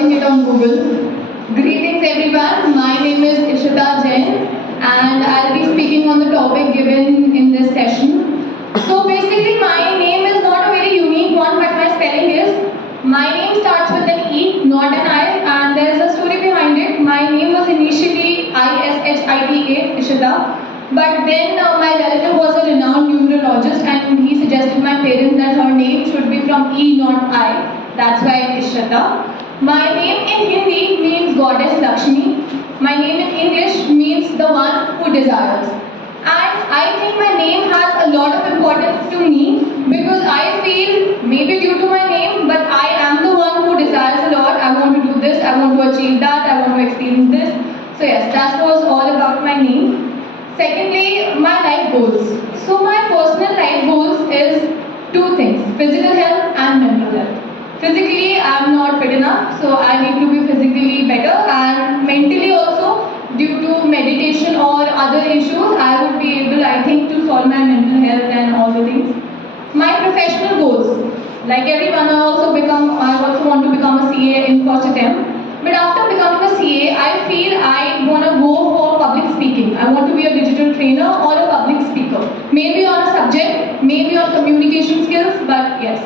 searching it on Google. Greetings everyone, my name is Ishita Jain and I'll be speaking on the topic given in this session. So basically my name is not a very unique one, but my spelling is, my name starts with an E, not an I, and there is a story behind it. My name was initially Ishita, Ishita. But then my relative was a renowned numerologist and he suggested my parents that her name should be from E, not I. That's why Ishita. My name in Hindi means goddess Lakshmi. My name in English means the one who desires. And I think my name has a lot of importance to me because I feel, maybe due to my name, but I am the one who desires a lot. I want to do this, I want to achieve that, I want to experience this. So yes, that was all about my name. Secondly, my life goals. So my personal life goals is two things, physical health and mental health. Physically, I am not fit enough, so I need to be physically better, and mentally also, due to meditation or other issues, I would be able, I think, to solve my mental health and all the things. My professional goals, like everyone, I also want to become a CA in first attempt. But after becoming a CA, I feel I want to go for public speaking. I want to be a digital trainer or a public speaker. Maybe on a subject, maybe on communication skills, but yes.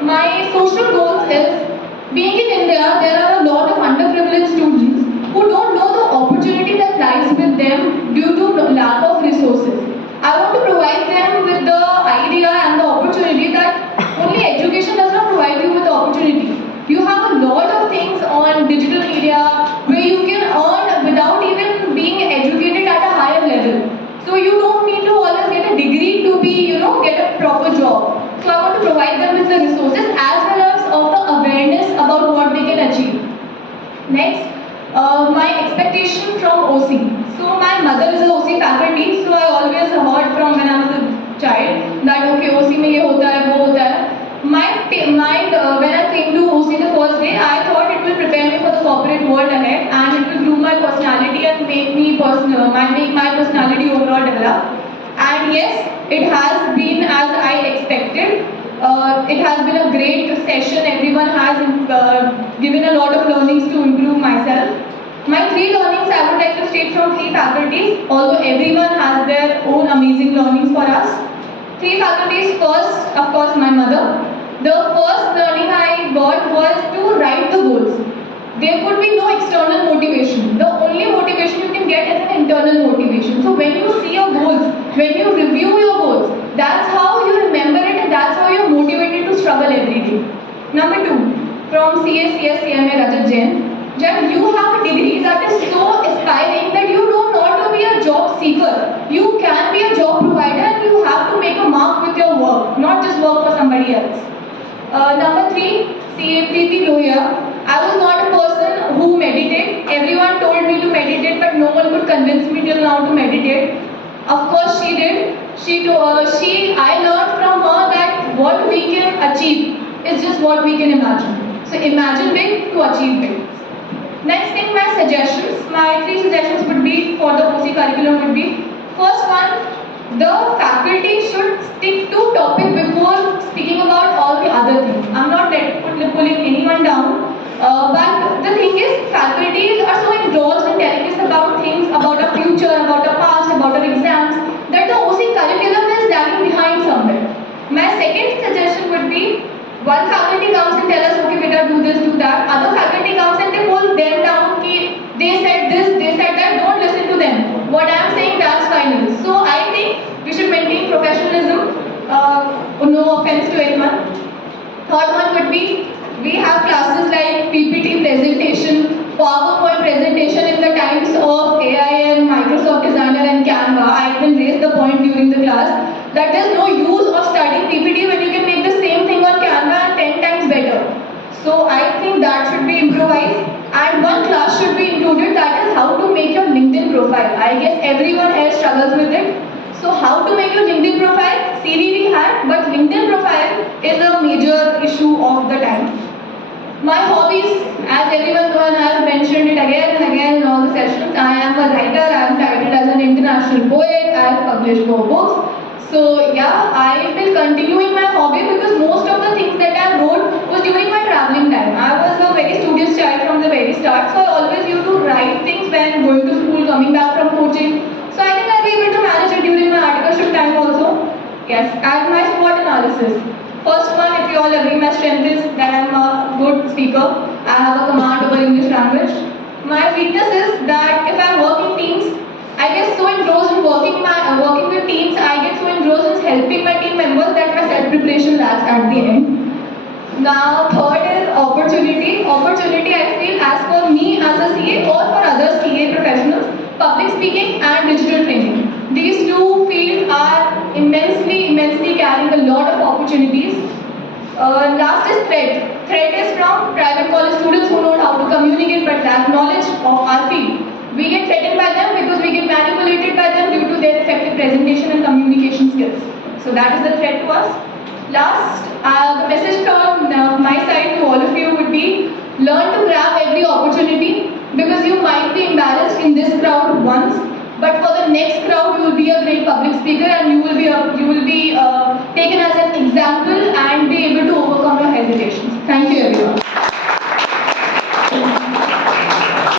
My social goals is, being in India, there are a lot of underprivileged students who don't know the opportunity that lies with them due to lack of resources. I want to provide them with the idea and the opportunity that only education does not provide you with the opportunity. You have a lot of things on digital media where you can earn without even being educated at a higher level. So you don't need to always get a degree to be, get a proper job. So I want to provide them with the resources as well as of the awareness about what they can achieve. Next, my expectation from OC. So my mother is a OC faculty, so I always heard from when I was a child that okay, OC mein ye hota hai, wo hota hai. When I came to OC the first day, I thought it will prepare me for the corporate world ahead and it will groom my personality and make my personality overall develop. And yes, it has been as I expected. It has been a great session. Everyone has given a lot of learnings to improve myself. My three learnings I would like to state from three faculties, although everyone has their own amazing learnings for us. Three faculties. First, of course, my mother. The first learning I got was to write the goals. There could be no external motivation. The only motivation you can get is an internal motivation. So when you see your goals, when you review your goals, that's how you remember it and that's how you're motivated to struggle every day. Number two, from CA, CMA, Rajat Jain. Jab you have a degree that is so aspiring that you don't want to be a job seeker. You can be a job provider and you have to make a mark with your work, not just work for somebody else. Number three, CA Preeti Lohia. I was not a person who meditated. Everyone told me to meditate, but no one could convince me till now to meditate. Of course, she did. I learned from her that what we can achieve is just what we can imagine. So imagine big to achieve big. Next thing, my suggestions. My three suggestions would be for the OC curriculum would be, first one, the faculty should stick to topic before speaking about all the other things. I'm not pulling anyone down, but the thing is, faculties are so engrossed and telling us about things, about our future, about our past, about our exams, that the OC curriculum is lagging behind somewhere. My second suggestion would be, one faculty comes and tells us, okay, beta, do this, do that. Other faculty comes and they pull them down, they said this, they said that, don't listen to them. What I am saying, that's final. So I think we should maintain professionalism, no offense to anyone. Third one would be, we have classes like PPT presentation, PowerPoint presentation in the times of AI and Microsoft Designer and Canva. I even raised the point during the class that there's no use of studying PPT when you can make the same thing on Canva and 10 times better. So I think that should be improvised, and one class should be included, that is how to make your LinkedIn profile. I guess everyone else struggles with it. So how to make your LinkedIn profile, CV we had, but LinkedIn profile is a major issue of the time. My hobbies, as everyone knows, I have mentioned it again and again in all the sessions. I am a writer, I am titled as an international poet, I have published 4 books. So yeah, I will continue in my hobby because most of the things that I wrote was during my traveling time. I was a very studious child success. First one, if you all agree, my strength is that I'm a good speaker. I have a command over English language. My weakness is that if I work in teams, I get so engrossed in working with teams. I get so engrossed in helping my team members that my self-preparation lacks at the end. Now, third is opportunity. Opportunity, I feel, as for me as a CA or for other CA professionals, public speaking and digital training. These two fields are immensely carrying a lot of opportunities. Last is threat. Threat is from private college students who know how to communicate but lack knowledge of our field. We get threatened by them because we get manipulated by them due to their effective presentation and communication skills. So that is the threat to us. Last, the message from my side to all of you would be learn to grab every opportunity because you might be embarrassed in this crowd once, but for the next crowd you will be a great public speaker and you will be taken as an example and